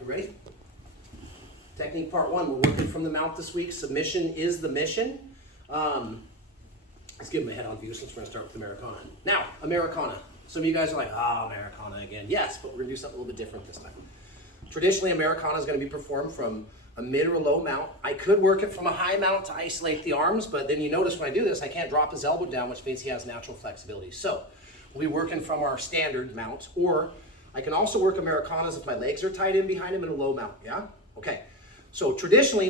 you ready? Technique part one, we're working from the mount this week. Submission is the mission. Let's give them a head-on view since we're gonna start with Americana. Now, Americana. Some of you guys are like, Americana again. Yes, but we're gonna do something a little bit different this time. Traditionally, Americana is gonna be performed from a mid or a low mount. I could work it from a high mount to isolate the arms, but then you notice when I do this, I can't drop his elbow down, which means he has natural flexibility. So we'll be working from our standard mount, or I can also work Americanas if my legs are tied in behind him in a low mount, yeah? Okay, so traditionally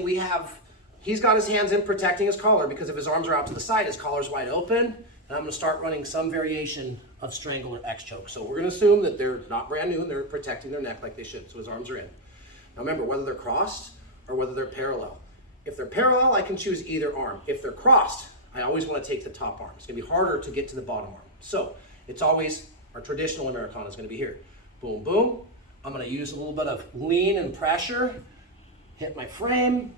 he's got his hands in protecting his collar because if his arms are out to the side, his collar's wide open, and I'm gonna start running some variation of strangle or X-choke. So we're gonna assume that they're not brand new and they're protecting their neck like they should, so his arms are in. Now remember, whether they're crossed or whether they're parallel. If they're parallel, I can choose either arm. If they're crossed, I always wanna take the top arm. It's gonna be harder to get to the bottom arm. So it's always, our traditional Americana is gonna be here. Boom, boom. I'm gonna use a little bit of lean and pressure, hit my frame,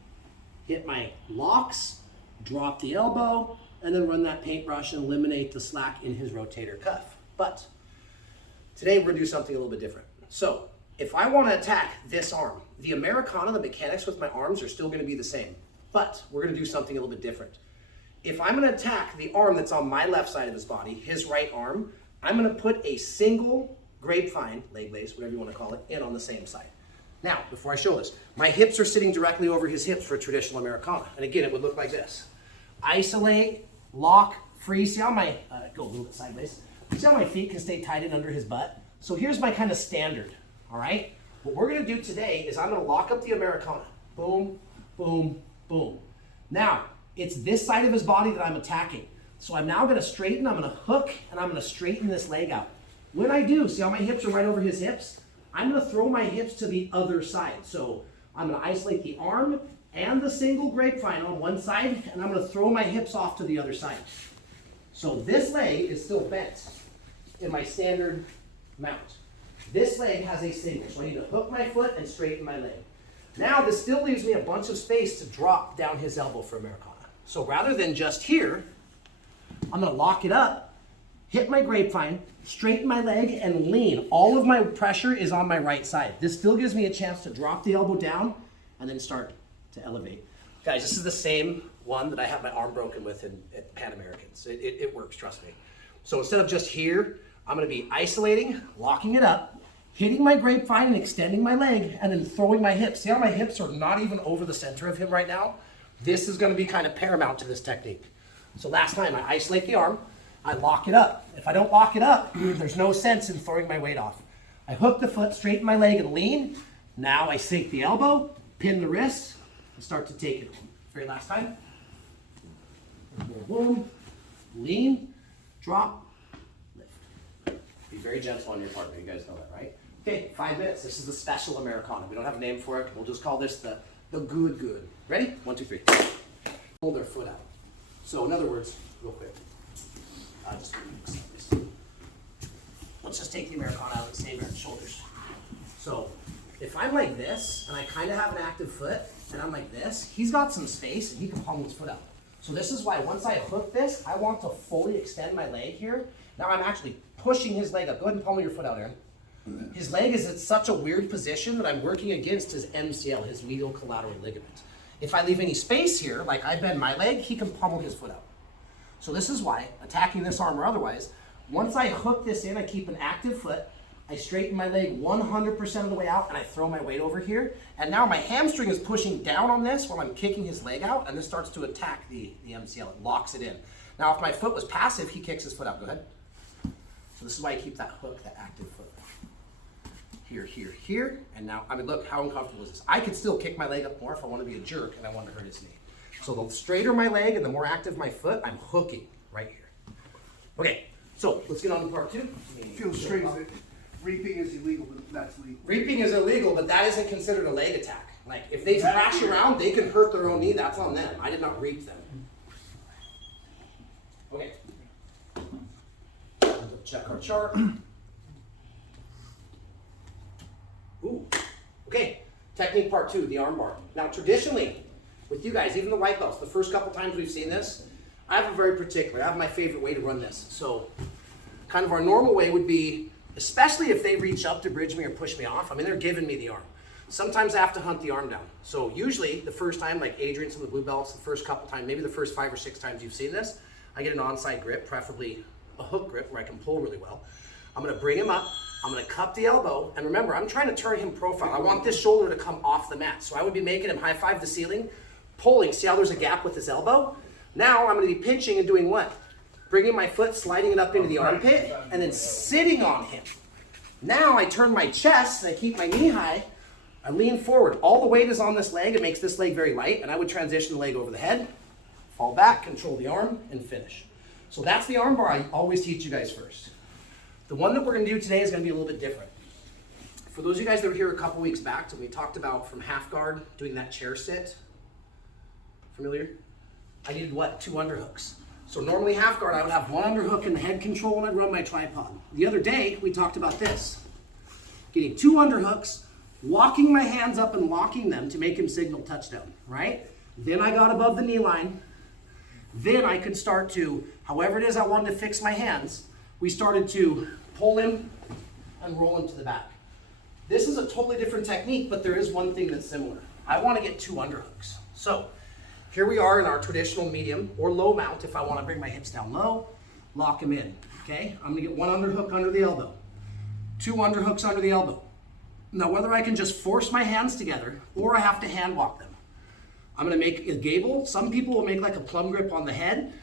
hit my locks, drop the elbow, and then run that paintbrush and eliminate the slack in his rotator cuff. But today we're gonna do something a little bit different. So if I wanna attack this arm, the Americana, the mechanics with my arms are still gonna be the same, but we're gonna do something a little bit different. If I'm gonna attack the arm that's on my left side of his body, his right arm, I'm gonna put a single grapevine, leg lace, whatever you wanna call it, in on the same side. Now, before I show this, my hips are sitting directly over his hips for a traditional Americana. And again, it would look like this. Isolate, lock, freeze. See how my, go a little bit sideways. See how my feet can stay tied in under his butt? So here's my kind of standard, all right? What we're gonna do today is I'm gonna lock up the Americana. Boom, boom, boom. Now, it's this side of his body that I'm attacking. So I'm now gonna straighten, I'm gonna hook, and I'm gonna straighten this leg out. When I do, see how my hips are right over his hips? I'm gonna throw my hips to the other side. So I'm gonna isolate the arm and the single grapevine on one side, and I'm gonna throw my hips off to the other side. So this leg is still bent in my standard mount. This leg has a single, so I need to hook my foot and straighten my leg. Now this still leaves me a bunch of space to drop down his elbow for Americana. So rather than just here, I'm gonna lock it up, hit my grapevine, straighten my leg, and lean. All of my pressure is on my right side. This still gives me a chance to drop the elbow down and then start to elevate. Guys, this is the same one that I had my arm broken with at Pan Americans. It works, trust me. So instead of just here, I'm gonna be isolating, locking it up, hitting my grapevine and extending my leg, and then throwing my hips. See how my hips are not even over the center of him right now? This is gonna be kind of paramount to this technique. So last time, I isolate the arm, I lock it up. If I don't lock it up, there's no sense in throwing my weight off. I hook the foot, straighten my leg, and lean. Now I sink the elbow, pin the wrist, and start to take it. Very last time. Boom, boom, lean, drop, lift. Be very gentle on your partner, you guys know that, right? Okay, 5 minutes. This is the special Americana. We don't have a name for it. We'll just call this the good. Ready? 1, 2, 3. Hold their foot out. So in other words, real quick. Let's just take the Americana out and stay there, shoulders. So if I'm like this, and I kind of have an active foot, and I'm like this, he's got some space and he can pummel his foot out. So this is why once I hook this, I want to fully extend my leg here. Now I'm actually pushing his leg up. Go ahead and pummel your foot out, Aaron. His leg is at such a weird position that I'm working against his MCL, his medial collateral ligament. If I leave any space here, like I bend my leg, he can pummel his foot out. So this is why, attacking this arm or otherwise, once I hook this in, I keep an active foot, I straighten my leg 100% of the way out, and I throw my weight over here. And now my hamstring is pushing down on this while I'm kicking his leg out, and this starts to attack the MCL. It locks it in. Now, if my foot was passive, he kicks his foot out. Go ahead. So this is why I keep that hook, that active foot. Here, and now, I mean, look, how uncomfortable is this? I could still kick my leg up more if I want to be a jerk and I want to hurt his knee. So the straighter my leg and the more active my foot, I'm hooking right here. Okay, so let's get on to part 2. Feel straight. Reaping is illegal, but that's legal. Reaping is illegal, but that isn't considered a leg attack. Like, if they thrash around, they can hurt their own knee. That's on them. I did not reap them. Okay. Check our chart. Ooh. Okay. Technique part 2, the arm bar. Now, traditionally, with you guys, even the white belts, the first couple times we've seen this, I have a very particular, I have my favorite way to run this. So, kind of our normal way would be, especially if they reach up to bridge me or push me off, I mean, they're giving me the arm. Sometimes I have to hunt the arm down. So usually the first time, like Adrian's in the blue belts, the first couple times, maybe the first 5 or 6 times you've seen this, I get an onside grip, preferably a hook grip where I can pull really well. I'm gonna bring him up, I'm gonna cup the elbow, and remember, I'm trying to turn him profile. I want this shoulder to come off the mat. So I would be making him high five the ceiling, pulling, see how there's a gap with his elbow? Now I'm gonna be pinching and doing what? Bringing my foot, sliding it up into the armpit, and then sitting on him. Now I turn my chest, and I keep my knee high, I lean forward. All the weight is on this leg, it makes this leg very light, and I would transition the leg over the head, fall back, control the arm, and finish. So that's the arm bar I always teach you guys first. The one that we're gonna do today is gonna be a little bit different. For those of you guys that were here a couple weeks back, when we talked about from half guard, doing that chair sit, familiar? I needed what, 2 underhooks. So normally half guard, I would have 1 underhook in the head control and I'd run my tripod. The other day, we talked about this. Getting 2 underhooks, walking my hands up and locking them to make him signal touchdown, right? Then I got above the knee line. Then I could start to, however it is I wanted to fix my hands, we started to pull him and roll him to the back. This is a totally different technique, but there is one thing that's similar. I want to get 2 underhooks. So here we are in our traditional medium or low mount if I want to bring my hips down low, lock him in, okay? I'm going to get 1 underhook under the elbow, 2 underhooks under the elbow. Now whether I can just force my hands together or I have to hand walk them. I'm going to make a gable. Some people will make like a plum grip on the head.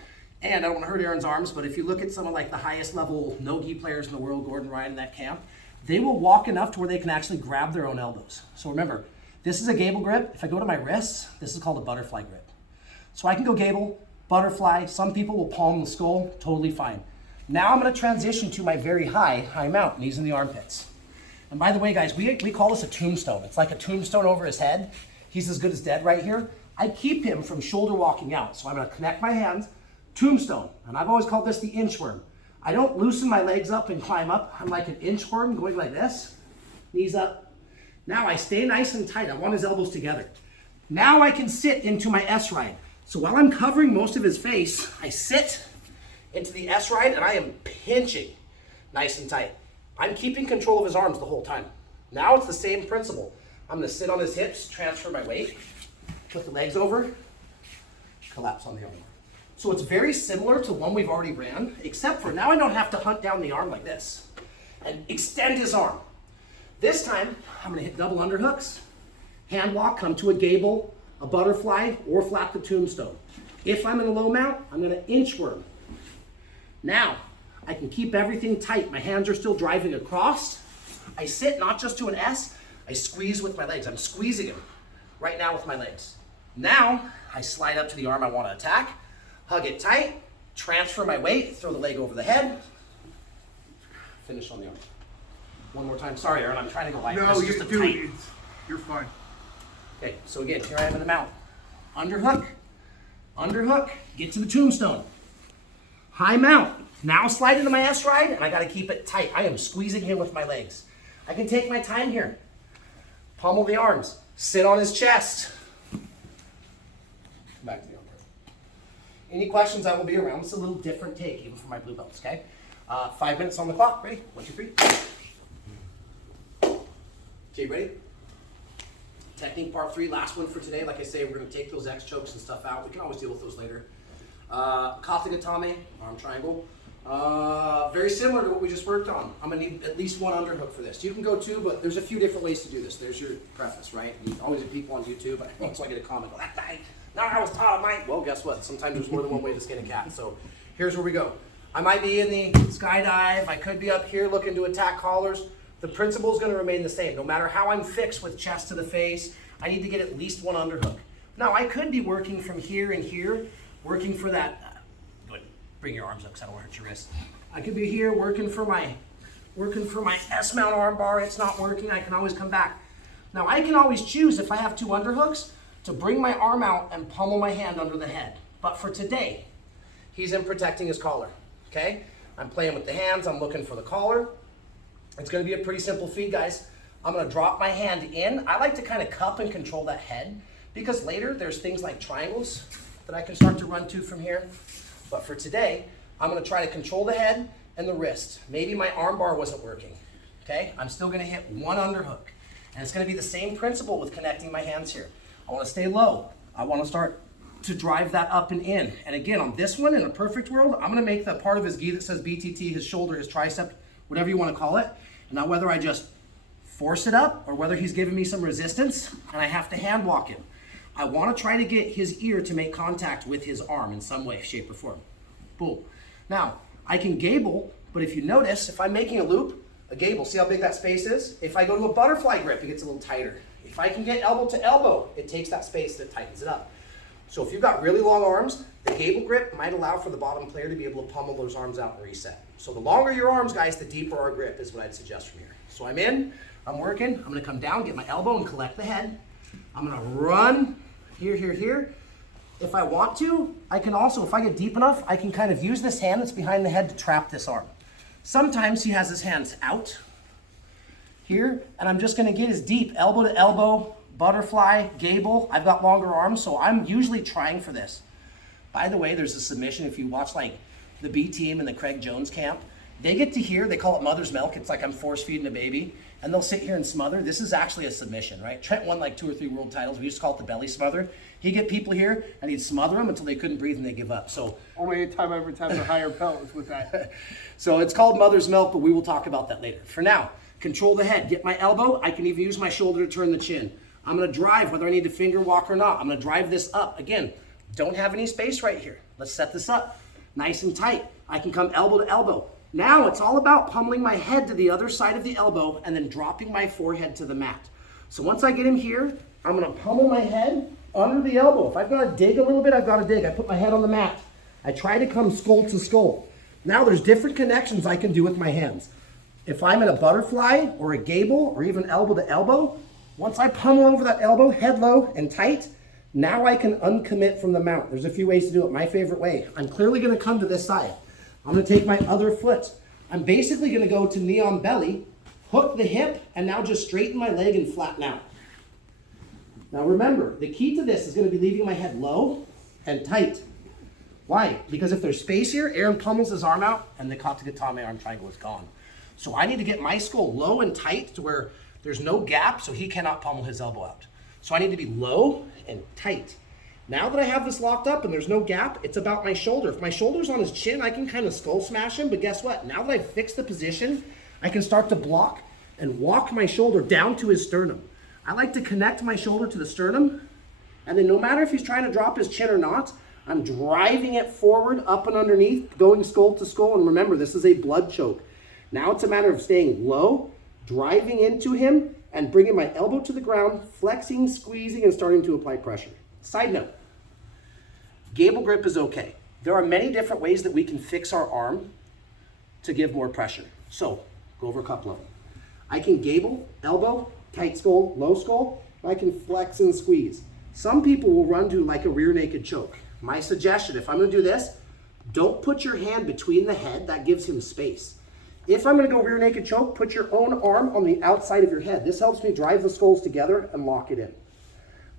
And I don't want to hurt Aaron's arms, but if you look at some of like the highest level no-gi players in the world, Gordon Ryan in that camp, they will walk enough to where they can actually grab their own elbows. So remember, this is a gable grip. If I go to my wrists, this is called a butterfly grip. So I can go gable, butterfly. Some people will palm the skull, totally fine. Now I'm going to transition to my very high mount, knees in the armpits. And by the way, guys, we call this a tombstone. It's like a tombstone over his head. He's as good as dead right here. I keep him from shoulder walking out. So I'm going to connect my hands, tombstone. And I've always called this the inchworm. I don't loosen my legs up and climb up. I'm like an inchworm going like this, knees up. Now I stay nice and tight. I want his elbows together. Now I can sit into my S ride. So while I'm covering most of his face, I sit into the S ride and I am pinching nice and tight. I'm keeping control of his arms the whole time. Now it's the same principle. I'm gonna sit on his hips, transfer my weight, put the legs over, collapse on the arm. So it's very similar to one we've already ran, except for now I don't have to hunt down the arm like this and extend his arm. This time, I'm gonna hit double underhooks, hand walk, come to a gable, a butterfly, or flat the tombstone. If I'm in a low mount, I'm gonna inchworm. Now, I can keep everything tight. My hands are still driving across. I sit not just to an S, I squeeze with my legs. I'm squeezing him right now with my legs. Now, I slide up to the arm I want to attack, hug it tight, transfer my weight, throw the leg over the head, finish on the arm. One more time. Sorry, Aaron, I'm trying to go light. No, you're fine. Okay, so again, here I am in the mount. Underhook, underhook, get to the tombstone. High mount. Now slide into my S ride, and I got to keep it tight. I am squeezing him with my legs. I can take my time here. Pummel the arms. Sit on his chest. Back to the arm. Any questions, I will be around. It's a little different take, even for my blue belts, okay? 5 minutes on the clock. Ready? 1, 2, 3. Okay, ready? Technique part 3, last one for today. Like I say, we're going to take those X chokes and stuff out. We can always deal with those later. Katagatame, arm triangle. Very similar to what we just worked on. I'm going to need at least 1 underhook for this. You can go 2, but there's a few different ways to do this. There's your preface, right? You always have people on YouTube. Once I get a comment, go, that guy, no, I was taught mine. Well, guess what? Sometimes there's more than one way to skin a cat. So here's where we go. I might be in the skydive. I could be up here looking to attack collars. The principle is going to remain the same. No matter how I'm fixed with chest to the face, I need to get at least 1 underhook. Now, I could be working from here and here, working for that. Good. Bring your arms up because I don't want to hurt your wrist. I could be here working for my S-mount arm bar. It's not working. I can always come back. Now, I can always choose, if I have 2 underhooks, to bring my arm out and pummel my hand under the head. But for today, he's in protecting his collar, okay? I'm playing with the hands. I'm looking for the collar. It's going to be a pretty simple feed, guys. I'm going to drop my hand in. I like to kind of cup and control that head because later there's things like triangles that I can start to run to from here. But for today, I'm going to try to control the head and the wrist. Maybe my arm bar wasn't working, okay? I'm still going to hit 1 underhook. And it's gonna be the same principle with connecting my hands here. I wanna stay low. I wanna start to drive that up and in. And again, on this one, in a perfect world, I'm gonna make the part of his gi that says BTT, his shoulder, his tricep, whatever you wanna call it. And now whether I just force it up or whether he's giving me some resistance and I have to hand walk him, I wanna try to get his ear to make contact with his arm in some way, shape, or form. Boom. Now, I can gable, but if you notice, if I'm making a loop, a gable, see how big that space is? If I go to a butterfly grip, it gets a little tighter. If I can get elbow to elbow, it takes that space that tightens it up. So if you've got really long arms, the gable grip might allow for the bottom player to be able to pummel those arms out and reset. So the longer your arms, guys, the deeper our grip is what I'd suggest from here. So I'm in, I'm working, I'm gonna come down, get my elbow and collect the head. I'm gonna run here, here, here. If I want to, I can also, if I get deep enough, I can kind of use this hand that's behind the head to trap this arm. Sometimes he has his hands out here, and I'm just gonna get as deep, elbow to elbow, butterfly, gable. I've got longer arms, so I'm usually trying for this. By the way, there's a submission, if you watch like the B team and the Craig Jones camp, they get to hear, they call it mother's milk. It's like I'm force feeding a baby, and they'll sit here and smother. This is actually a submission, right? Trent won like 2 or 3 world titles. We used to call it the belly smother. He'd get people here, and he'd smother them until they couldn't breathe and they give up. So Only time I ever tapped a higher belt was with that. So it's called mother's milk, but we will talk about that later. For now, control the head, get my elbow. I can even use my shoulder to turn the chin. I'm gonna drive, whether I need to finger walk or not. I'm gonna drive this up. Again, don't have any space right here. Let's set this up nice and tight. I can come elbow to elbow. Now it's all about pummeling my head to the other side of the elbow and then dropping my forehead to the mat. So once I get him here, I'm gonna pummel my head under the elbow. If I've got to dig a little bit, I've got to dig. I put my head on the mat. I try to come skull to skull. Now there's different connections I can do with my hands. If I'm in a butterfly or a gable or even elbow to elbow, once I pummel over that elbow, head low and tight, now I can uncommit from the mount. There's a few ways to do it. My favorite way, I'm clearly gonna come to this side. I'm gonna take my other foot. I'm basically gonna go to knee on belly, hook the hip, and now just straighten my leg and flatten out. Now remember, the key to this is gonna be leaving my head low and tight. Why? Because if there's space here, Aaron pummels his arm out and the Katagatame arm triangle is gone. So I need to get my skull low and tight to where there's no gap so he cannot pummel his elbow out. So I need to be low and tight. Now that I have this locked up and there's no gap, it's about my shoulder. If my shoulder's on his chin, I can kind of skull smash him, but guess what? Now that I've fixed the position, I can start to block and walk my shoulder down to his sternum. I like to connect my shoulder to the sternum, and then no matter if he's trying to drop his chin or not, I'm driving it forward, up and underneath, going skull to skull, and remember, this is a blood choke. Now it's a matter of staying low, driving into him, and bringing my elbow to the ground, flexing, squeezing, and starting to apply pressure. Side note, gable grip is okay. There are many different ways that we can fix our arm to give more pressure. So, go over a couple of them. I can gable, elbow, tight skull, low skull, and I can flex and squeeze. Some people will run to like a rear naked choke. My suggestion, if I'm gonna do this, don't put your hand between the head, that gives him space. If I'm gonna go rear naked choke, put your own arm on the outside of your head. This helps me drive the skulls together and lock it in.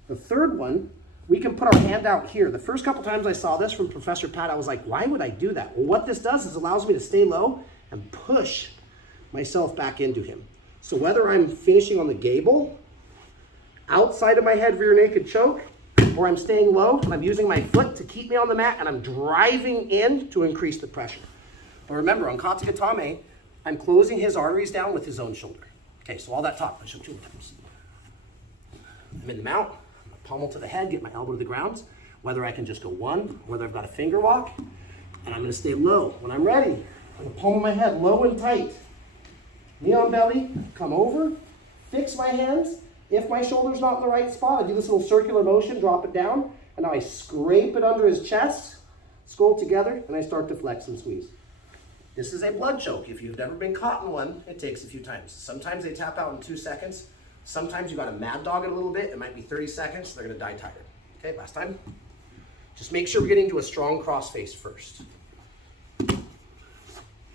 The third one, we can put our hand out here. The first couple times I saw this from Professor Pat, I was like, why would I do that? Well, what this does is allows me to stay low and push myself back into him. So whether I'm finishing on the gable, outside of my head rear naked choke, or I'm staying low and I'm using my foot to keep me on the mat and I'm driving in to increase the pressure. But remember, on Katagatame, I'm closing his arteries down with his own shoulder. Okay, so all that talk, I show 2 times. I'm in the mount, pommel to the head, get my elbow to the ground, whether I can just go one, whether I've got a finger walk, and I'm gonna stay low. When I'm ready, I'm gonna pummel my head low and tight. Knee on belly, come over, fix my hands. If my shoulder's not in the right spot, I do this little circular motion, drop it down, and now I scrape it under his chest, skull together, and I start to flex and squeeze. This is a blood choke. If you've never been caught in one, it takes a few times. Sometimes they tap out in 2 seconds. Sometimes you got to mad dog it a little bit. It might be 30 seconds. They're going to die tired. Okay, last time. Just make sure we're getting to a strong cross face first.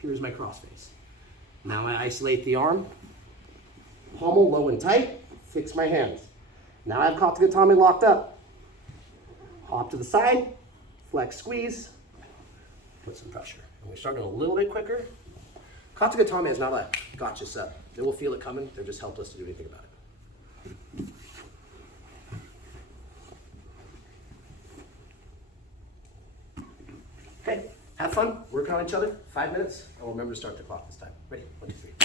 Here's my cross face. Now I isolate the arm, pommel low and tight, fix my hands. Now I've Katagatame locked up. Hop to the side, flex, squeeze, put some pressure. And we start going a little bit quicker. Katagatame is not a gotcha sub. They will feel it coming. They're just helpless to do anything about it. Okay, have fun, working on each other, 5 minutes, and we'll remember to start the clock this time. Ready? 1, 2, 3.